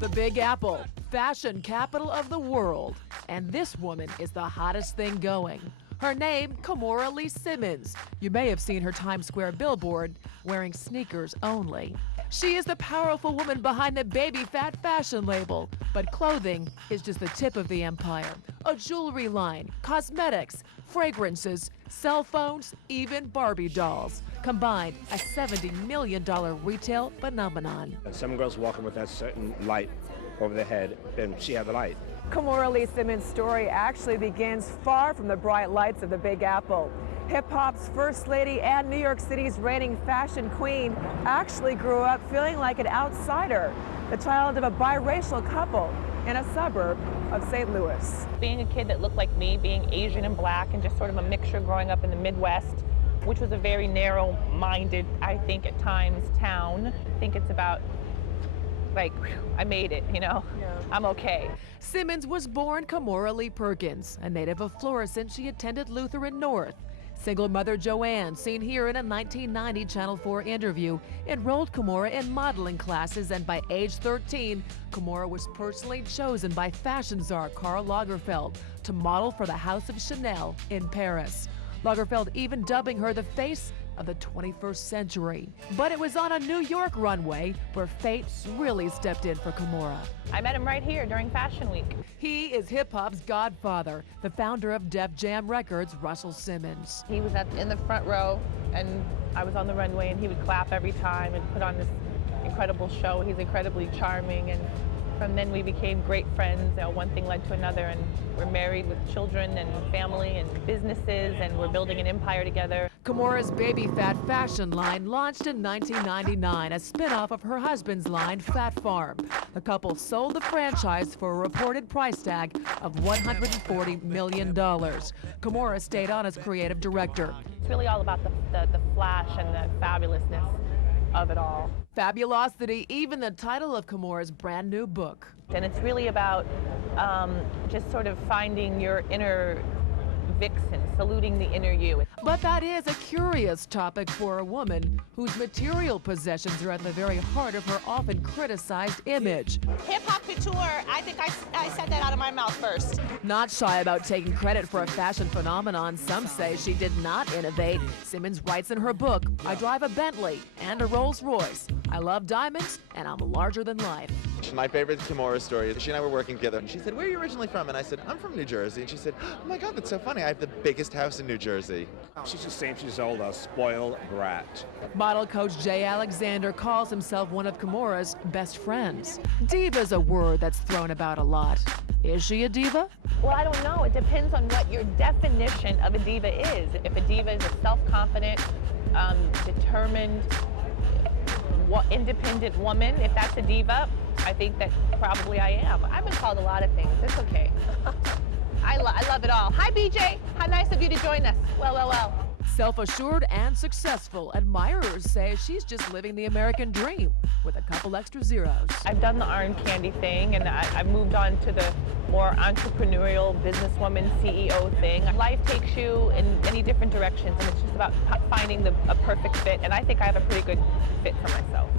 The Big Apple, fashion capital of the world. And this woman is the hottest thing going. Her name, Kimora Lee Simmons. You may have seen her Times Square billboard wearing sneakers only. She is the powerful woman behind the baby fat fashion label. But clothing is just the tip of the empire. A jewelry line, cosmetics, fragrances, cell phones, even Barbie dolls. Combined, a $70 million retail phenomenon. Some girls walking with that certain light over their head, and she had the light. Kimora Lee Simmons' story actually begins far from the bright lights of the Big Apple. Hip-hop's first lady and New York City's reigning fashion queen actually grew up feeling like an outsider, the child of a biracial couple in a suburb of St. Louis. Being a kid that looked like me, being Asian and black, and just sort of a mixture growing up in the Midwest, which was a very narrow-minded, I think at times, town. I think it's about, like, I made it, you know? Yeah. I'm okay. Simmons was born Kimora Lee Perkins, a native of Florissant. She attended Lutheran North. Single mother Joanne, seen here in a 1990 Channel 4 interview, enrolled Kimora in modeling classes, and by age 13, Kimora was personally chosen by fashion czar Karl Lagerfeld to model for the House of Chanel in Paris. Lagerfeld even dubbing her the face of the 21st century. But it was on a New York runway where fate really stepped in for Kimora. I met him right here during Fashion Week. He is hip-hop's godfather, the founder of Def Jam Records, Russell Simmons. He was in the front row, and I was on the runway, and he would clap every time and put on this incredible show. He's incredibly charming, and from then we became great friends. You know, one thing led to another, and we're married with children and family and businesses, and we're building an empire together. Kimora's baby fat fashion line launched in 1999, a spin-off of her husband's line, Fat Farm. The couple sold the franchise for a reported price tag of $140 million. Kimora stayed on as creative director. It's really all about the flash and the fabulousness of it all. Fabulosity, even the title of Kimora's brand new book. And it's really about just sort of finding your inner vixen, saluting the inner you. But that is a curious topic for a woman whose material possessions are at the very heart of her often criticized image. Hip-hop couture, I think I said that out of my mouth first. Not shy about taking credit for a fashion phenomenon some say she did not innovate. Simmons writes in her book, I drive a Bentley and a Rolls Royce. I love diamonds and I'm larger than life. My favorite Kimora story, she and I were working together, and she said, where are you originally from? And I said, I'm from New Jersey. And she said, oh my God, that's so funny. I have the biggest house in New Jersey. She's the same, she's old, a spoiled brat. Model coach Jay Alexander calls himself one of Kimora's best friends. Diva's a word that's thrown about a lot. Is she a diva? Well, I don't know. It depends on what your definition of a diva is. If a diva is a self-confident, determined, independent woman, if that's a diva, I think that probably I am. I've been called a lot of things. It's okay. I love it all. Hi, BJ. How nice of you to join us. Well. Self-assured and successful, admirers say she's just living the American dream with a couple extra zeros. I've done the iron candy thing, and I moved on to the more entrepreneurial businesswoman CEO thing. Life takes you in many different directions, and it's just about finding a perfect fit, and I think I have a pretty good fit for myself.